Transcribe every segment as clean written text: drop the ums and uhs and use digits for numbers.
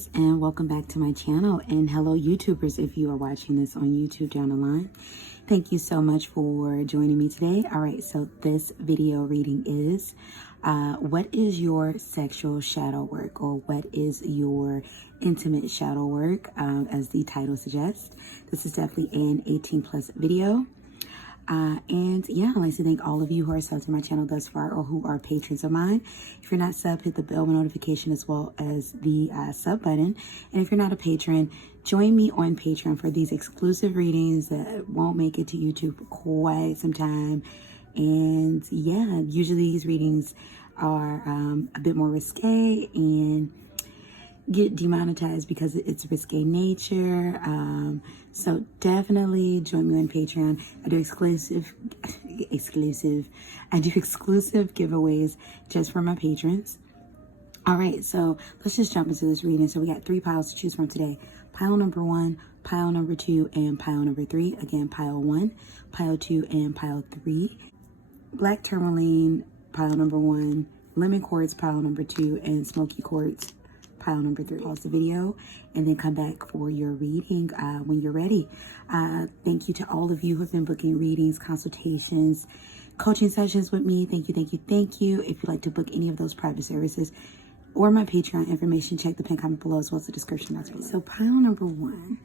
guys, and welcome back to my channel, and hello YouTubers if you are watching this on YouTube down the line. Thank you so much for joining me today. All right, so this video reading is what is your sexual shadow work, or what is your intimate shadow work, as the title suggests. This is definitely an 18+ video. And yeah, I'd like to thank all of you who are subbed to my channel thus far, or who are patrons of mine. If you're not subbed, hit the bell notification as well as the sub button. And if you're not a patron, join me on Patreon for these exclusive readings that won't make it to YouTube for quite some time. And yeah, usually these readings are a bit more risque and get demonetized because it's risque nature. So definitely join me on Patreon. I do exclusive giveaways just for my patrons. All right, so let's just jump into this reading. So we got 3 piles to choose from today. Pile number 1, pile number 2, and pile number 3. Again, pile 1, pile 2, and pile 3. Black tourmaline, pile number 1. Lemon quartz, pile number 2, and smoky quartz, pile number 3. Pause the video and then come back for your reading when you're ready. Thank you to all of you who have been booking readings, consultations, coaching sessions with me. Thank you, thank you, thank you. If you'd like to book any of those private services or my Patreon information, check the pinned comment below as well as the description box below. So pile number 1,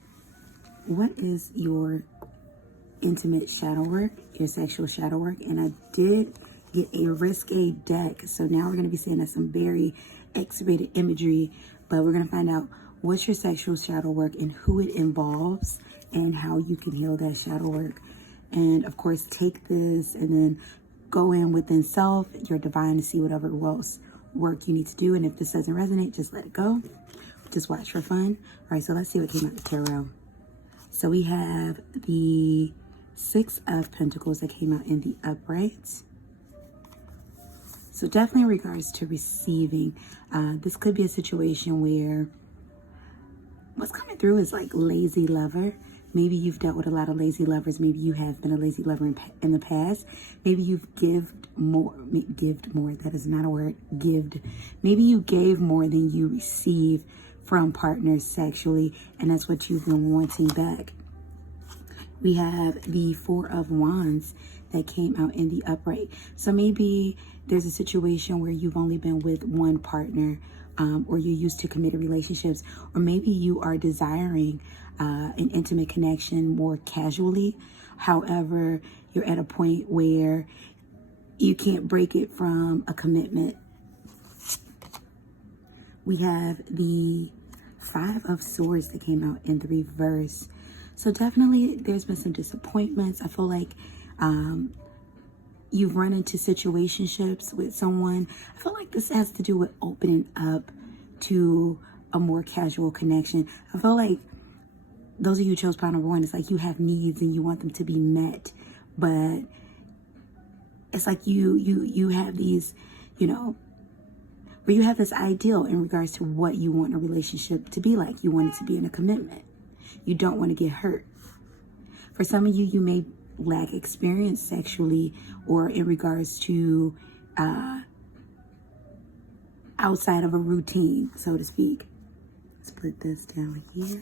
what is your intimate shadow work, your sexual shadow work? And I did get a risque deck, so now we're going to be seeing some very X-rated imagery, but we're going to find out what's your sexual shadow work and who it involves and how you can heal that shadow work. And of course, take this and then go in within self, your divine, to see whatever else work you need to do. And if this doesn't resonate, just let it go. Just watch for fun. All right, so let's see what came out of the tarot. So we have the 6 of Pentacles that came out in the upright. So definitely in regards to receiving, this could be a situation where what's coming through is like lazy lover. Maybe you've dealt with a lot of lazy lovers. Maybe you have been a lazy lover in the past. Maybe you've gived more. That is not a word. Gived. Maybe you gave more than you received from partners sexually, and that's what you've been wanting back. We have the 4 of Wands that came out in the upright. So maybe there's a situation where you've only been with one partner, or you're used to committed relationships, or maybe you are desiring an intimate connection more casually. However, you're at a point where you can't break it from a commitment. We have the 5 of Swords that came out in the reverse. So definitely there's been some disappointments. I feel like you've run into situationships with someone. I feel like this has to do with opening up to a more casual connection. I feel like those of you who chose pile number 1, it's like you have needs and you want them to be met, but it's like you have these, you know, where you have this ideal in regards to what you want a relationship to be like. You want it to be in a commitment. You don't want to get hurt. For some of you, you may lack experience sexually or in regards to outside of a routine, so to speak. Let's put this down here.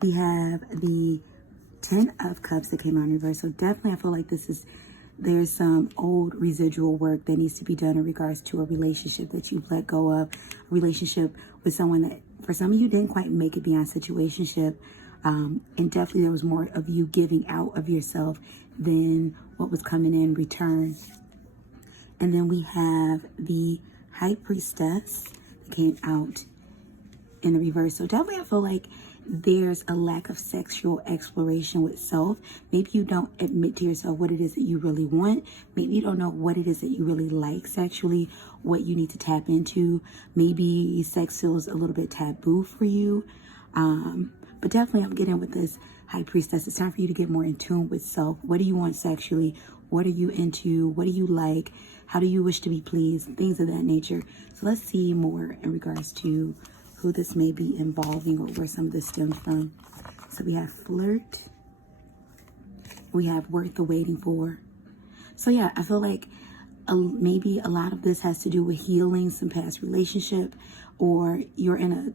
We have the 10 of Cups that came out in reverse. So definitely I feel like there's some old residual work that needs to be done in regards to a relationship that you've let go of, a relationship with someone that for some of you didn't quite make it beyond situationship. And definitely there was more of you giving out of yourself than what was coming in return. And then we have the High Priestess that came out in the reverse. So definitely I feel like there's a lack of sexual exploration with self. Maybe you don't admit to yourself what it is that you really want. Maybe you don't know what it is that you really like sexually, what you need to tap into. Maybe sex feels a little bit taboo for you. But definitely I'm getting with this High Priestess. It's time for you to get more in tune with self. What do you want sexually? What are you into? What do you like? How do you wish to be pleased? Things of that nature. So let's see more in regards to who this may be involving or where some of this stems from. So we have flirt. We have worth the waiting for. So yeah, I feel like maybe a lot of this has to do with healing some past relationship, or you're in a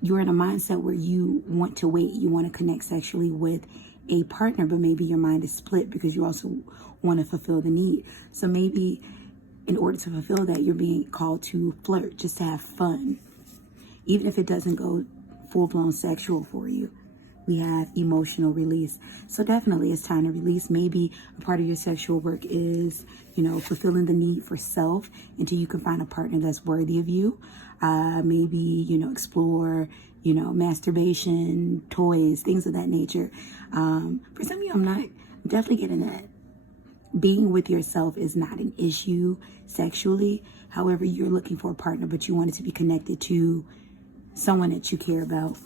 you're in a mindset where you want to wait, you want to connect sexually with a partner, but maybe your mind is split because you also want to fulfill the need. So maybe in order to fulfill that, you're being called to flirt, just to have fun, even if it doesn't go full-blown sexual for you. We have emotional release. So definitely it's time to release. Maybe a part of your sexual work is, fulfilling the need for self until you can find a partner that's worthy of you. Maybe, explore, masturbation, toys, things of that nature. For some of you, I'm definitely getting that. Being with yourself is not an issue sexually. However, you're looking for a partner, but you want it to be connected to someone that you care about.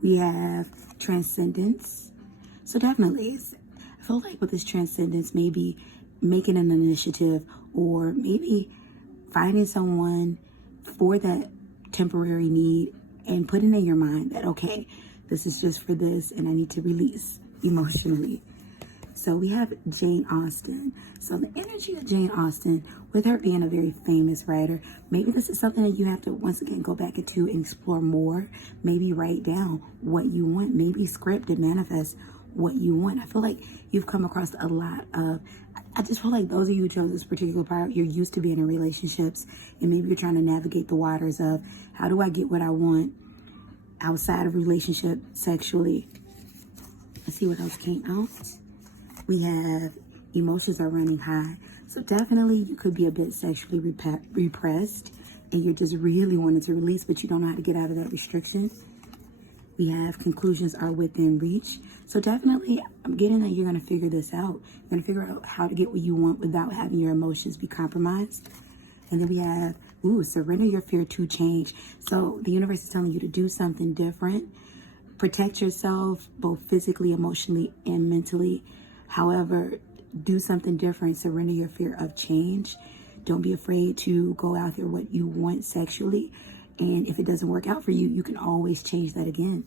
We have transcendence. So definitely, I feel like with this transcendence, maybe making an initiative or maybe finding someone for that temporary need and putting in your mind that, okay, this is just for this and I need to release emotionally. So we have Jane Austen. So the energy of Jane Austen, with her being a very famous writer, maybe this is something that you have to once again go back into and explore more. Maybe write down what you want. Maybe script and manifest what you want. I feel like you've come across a lot of, I just feel like those of you who chose this particular part, you're used to being in relationships and maybe you're trying to navigate the waters of how do I get what I want outside of relationship sexually. Let's see what else came out. We have emotions are running high. So definitely you could be a bit sexually repressed and you're just really wanting to release, but you don't know how to get out of that restriction. We have conclusions are within reach. So definitely I'm getting that you're going to figure this out. You're going to figure out how to get what you want without having your emotions be compromised. And then we have, surrender your fear to change. So the universe is telling you to do something different. Protect yourself both physically, emotionally, and mentally. However, do something different. Surrender your fear of change. Don't be afraid to go out there what you want sexually. And if it doesn't work out for you, you can always change that again.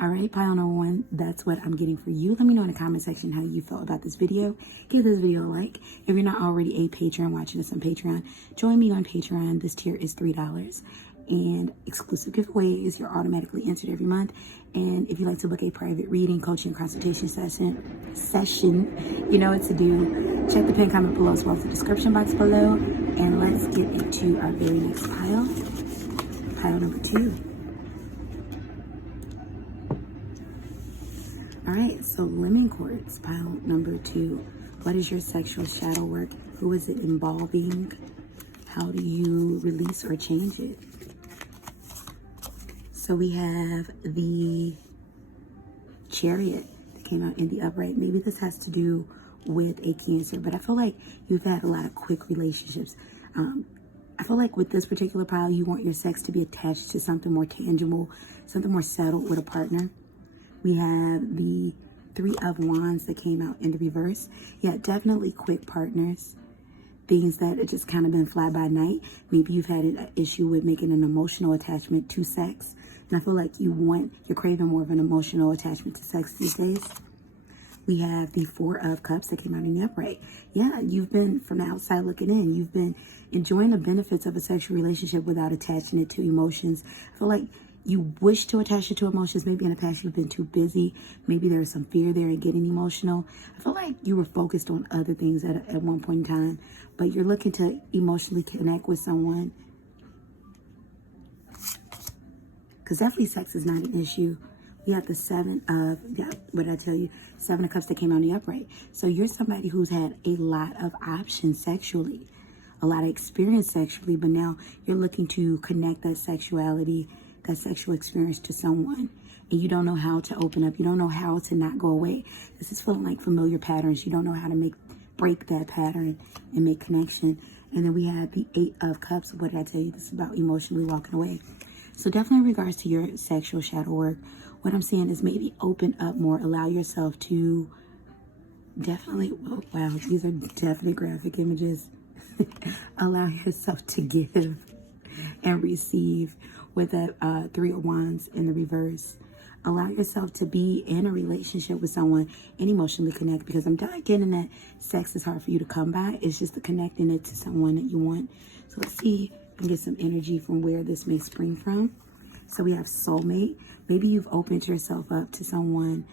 All right, pile number 1, that's what I'm getting for you. Let me know in the comment section how you felt about this video. Give this video a like. If you're not already a patron watching this on Patreon, join me on Patreon. This tier is $3. And exclusive giveaways, you're automatically entered every month. And if you'd like to book a private reading, coaching, consultation session, you know what to do. Check the pinned comment below as well as the description box below. And let's get into our very next pile. Pile number 2. All right, so lemon quartz, pile number 2. What is your sexual shadow work? Who is it involving? How do you release or change it? So we have the Chariot that came out in the upright. Maybe this has to do with a Cancer, but I feel like you've had a lot of quick relationships. I feel like with this particular pile, you want your sex to be attached to something more tangible, something more settled with a partner. We have the 3 of Wands that came out in the reverse. Yeah, definitely quick partners. Things that have just kind of been fly by night. Maybe you've had an issue with making an emotional attachment to sex. And I feel like you're craving more of an emotional attachment to sex these days. We have the 4 of Cups that came out in the upright. Yeah, you've been from the outside looking in. You've been enjoying the benefits of a sexual relationship without attaching it to emotions. I feel like you wish to attach it to emotions. Maybe in the past you've been too busy. Maybe there's some fear there in getting emotional. I feel like you were focused on other things at one point in time, but you're looking to emotionally connect with someone. Because definitely sex is not an issue. We have the 7 of, what did I tell you? 7 of Cups that came out in the upright. So you're somebody who's had a lot of options sexually, a lot of experience sexually, but now you're looking to connect that sexuality, that sexual experience to someone, and you don't know how to open up. You don't know how to not go away. This is feeling like familiar patterns. You don't know how to break that pattern and make connection. And then we have the 8 of Cups. What did I tell you? This is about emotionally walking away. So definitely in regards to your sexual shadow work, what I'm saying is maybe open up more. Allow yourself to definitely, oh, wow, these are definitely graphic images. Allow yourself to give and receive with that 3 of Wands in the reverse. Allow yourself to be in a relationship with someone and emotionally connect, because I'm not getting that sex is hard for you to come by. It's just the connecting it to someone that you want. So let's see if we can get some energy from where this may spring from. So we have soulmate. Maybe you've opened yourself up to someone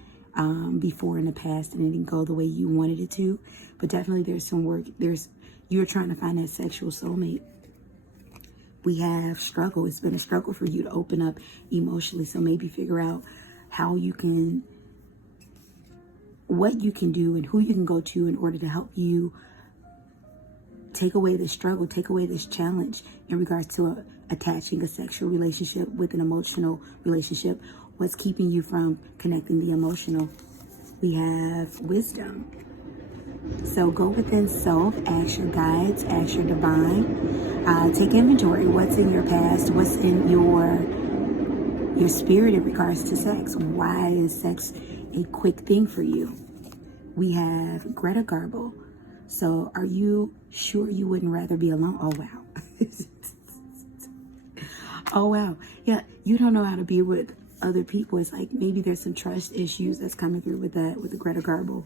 before in the past and it didn't go the way you wanted it to. But definitely there's some work. You're trying to find that sexual soulmate. We have struggle. It's been a struggle for you to open up emotionally. So maybe figure out what you can do and who you can go to in order to help you take away this struggle, take away this challenge in regards to attaching a sexual relationship with an emotional relationship. What's keeping you from connecting the emotional? We have wisdom. So go within self, ask your guides, ask your divine, take inventory. What's in your past? What's in your spirit in regards to sex? Why is sex a quick thing for you? We have Greta Garbo. So are you sure you wouldn't rather be alone? Oh, wow. Oh, wow. Yeah, you don't know how to be with other people. It's like maybe there's some trust issues that's coming through with that, with the Greta Garbo.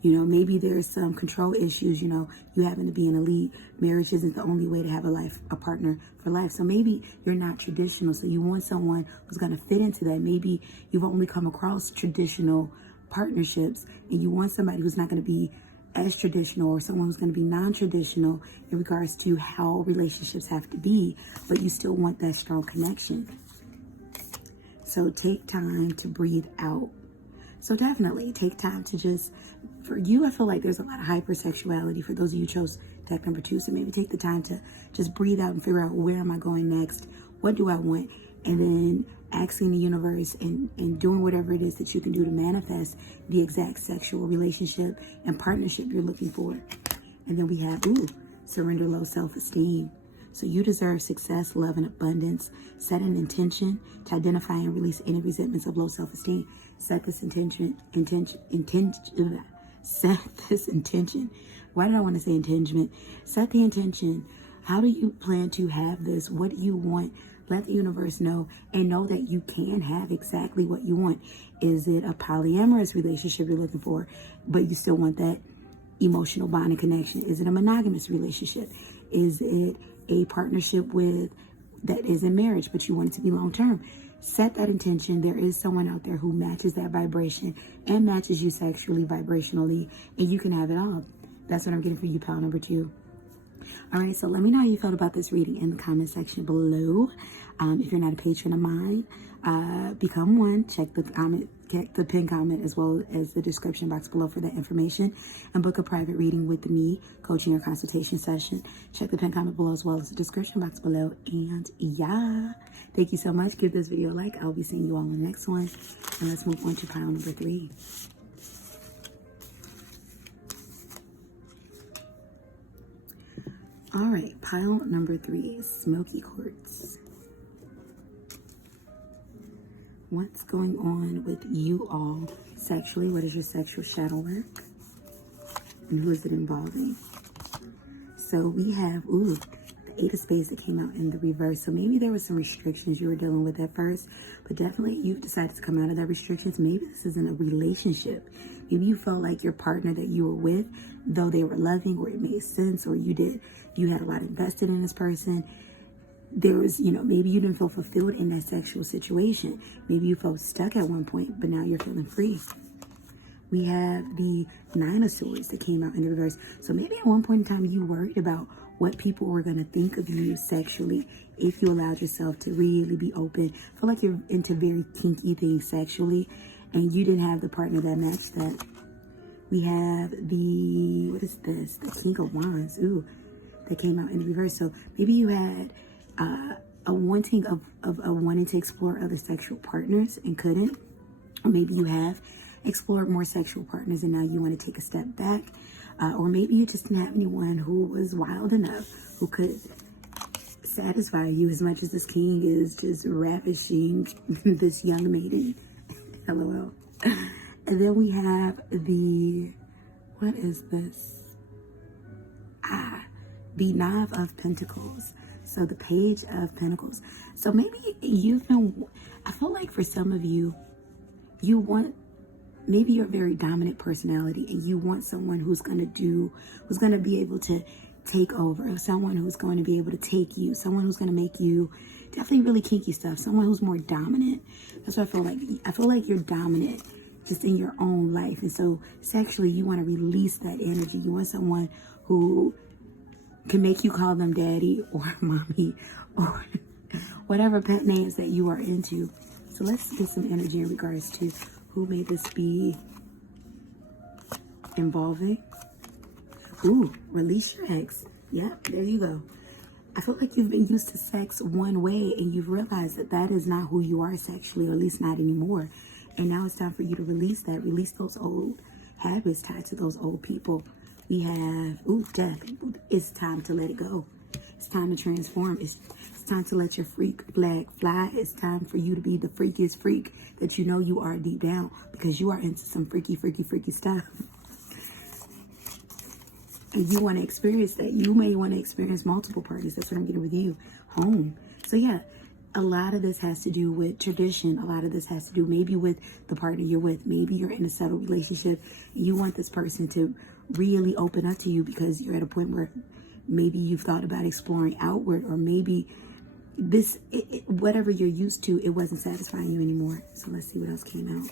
You know, maybe there's some control issues. You know, you happen to be in a lead. Marriage isn't the only way to have a partner for life. So maybe you're not traditional. So you want someone who's going to fit into that. Maybe you've only come across traditional partnerships and you want somebody who's not going to be as traditional, or someone who's going to be non-traditional in regards to how relationships have to be, but you still want that strong connection. So take time to breathe out. So definitely take time to just, for you, I feel like there's a lot of hypersexuality for those of you who chose deck number 2. So maybe take the time to just breathe out and figure out, where am I going next? What do I want? And then asking the universe and doing whatever it is that you can do to manifest the exact sexual relationship and partnership you're looking for. And then we have, surrender low self-esteem. So you deserve success, love, and abundance. Set an intention to identify and release any resentments of low self-esteem. Set this intention. Set this intention. Why did I want to say intention? Set the intention. How do you plan to have this? What do you want? Let the universe know, and know that you can have exactly what you want. Is it a polyamorous relationship you're looking for, but you still want that emotional bond and connection? Is it a monogamous relationship? Is it a partnership that is in marriage, but you want it to be long term? Set that intention. There is someone out there who matches that vibration and matches you sexually, vibrationally, and you can have it all. That's what I'm getting for you, pile number 2. All right, so let me know how you felt about this reading in the comment section below. If you're not a patron of mine, become one. Check the pinned comment as well as the description box below for that information, and book a private reading with me, coaching or consultation session. Check the pinned comment below as well as the description box below. And yeah, thank you so much. Give this video a like. I'll be seeing you all in the next one. And let's move on to pile number 3. All right, pile number 3, Smokey Quartz. What's going on with you all sexually? What is your sexual shadow work? And who is it involving? So we have, the 8 of Spades that came out in the reverse. So maybe there were some restrictions you were dealing with at first, but definitely you've decided to come out of that restrictions. Maybe this isn't a relationship. Maybe you felt like your partner that you were with, though they were loving or it made sense, or you had a lot invested in this person, there was, maybe you didn't feel fulfilled in that sexual situation. Maybe you felt stuck at one point, but now you're feeling free. We have the 9 of Swords that came out in the reverse. So maybe at one point in time you worried about what people were going to think of you sexually if you allowed yourself to really be open. Feel like you're into very kinky things sexually, and you didn't have the partner that matched that. We have the, what is this? The King of Wands. That came out in the reverse. So maybe you had a wanting of wanting to explore other sexual partners and couldn't. Or maybe you have explored more sexual partners and now you want to take a step back. Or maybe you just didn't have anyone who was wild enough, who could satisfy you as much as this king is just ravishing this young maiden. LOL. And then we have the, what is this? The 9 of Pentacles. So the Page of Pentacles. So maybe I feel like for some of you, maybe you're a very dominant personality and you want someone who's going to be able to take over, someone who's going to be able to take you, someone who's going to make you Definitely really kinky stuff. Someone who's more dominant. That's what I feel like. I feel like you're dominant just in your own life. And so sexually, you want to release that energy. You want someone who can make you call them daddy or mommy or whatever pet names that you are into. So let's get some energy in regards to who may this be involving. Ooh, release your ex. Yeah, there you go. I feel like you've been used to sex one way and you've realized that that is not who you are sexually, or at least not anymore. And now it's time for you to release that. Release those old habits tied to those old people. We have, death. It's time to let it go. It's time to transform. It's time to let your freak flag fly. It's time for you to be the freakiest freak that you know you are deep down, because you are into some freaky, freaky, freaky stuff. And you want to experience that. You may want to experience multiple parties. That's what I'm getting with you. Home. So yeah, a lot of this has to do with tradition. A lot of this has to do maybe with the partner you're with. Maybe you're in a settled relationship and you want this person to really open up to you because you're at a point where maybe you've thought about exploring outward, or maybe this, whatever you're used to, it wasn't satisfying you anymore. So let's see what else came out.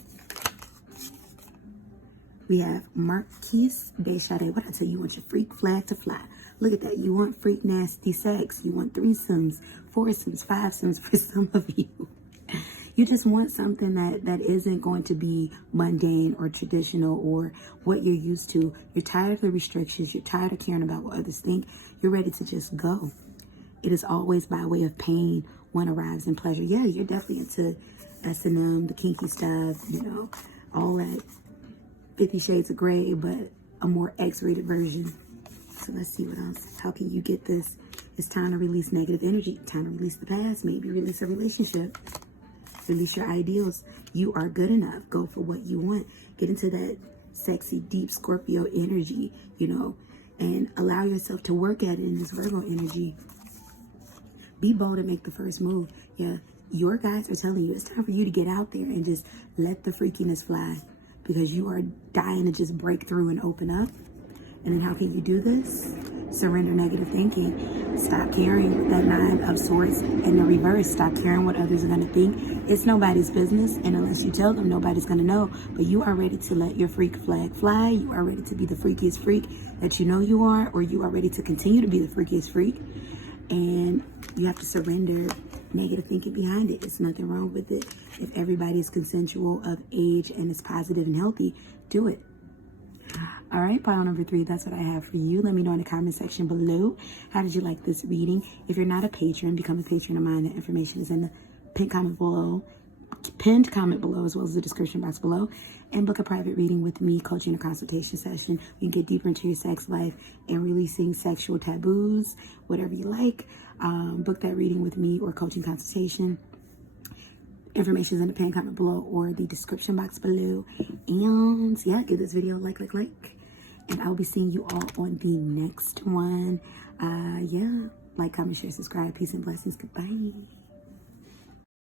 We have Marquise Deschade. What I tell you, you want your freak flag to fly. Look at that. You want freak nasty sex. You want threesomes, foursomes, fivesomes for some of you. You just want something that isn't going to be mundane or traditional or what you're used to. You're tired of the restrictions. You're tired of caring about what others think. You're ready to just go. It is always by way of pain one arrives in pleasure. Yeah, you're definitely into S&M, the kinky stuff, you know, all that 50 Shades of Grey, but a more X-rated version. So let's see what else. How can you get this? It's time to release negative energy. Time to release the past. Maybe release a relationship. Release your ideals. You are good enough. Go for what you want. Get into that sexy, deep Scorpio energy, you know, and allow yourself to work at it in this Virgo energy. Be bold and make the first move. Yeah, your guides are telling you it's time for you to get out there and just let the freakiness fly, because you are dying to just break through and open up. And then how can you do this? Surrender negative thinking. Stop caring with that Nine of Swords in the reverse. Stop caring what others are going to think. It's nobody's business. And unless you tell them, nobody's going to know. But you are ready to let your freak flag fly. You are ready to be the freakiest freak that you know you are. Or you are ready to continue to be the freakiest freak. And you have to surrender negative thinking behind it. There's nothing wrong with it. If everybody is consensual, of age, and is positive and healthy, do it. All right, pile number 3, that's what I have for you. Let me know in the comment section below. How did you like this reading? If you're not a patron, become a patron of mine. The information is in the pinned comment below, as well as the description box below. And book a private reading with me, coaching or consultation session. You can get deeper into your sex life and releasing sexual taboos, whatever you like. Book that reading with me or coaching consultation. Information is in the pinned comment below or the description box below. And yeah, give this video a like. And I'll be seeing you all on the next one. Yeah, like, comment, share, subscribe. Peace and blessings. Goodbye.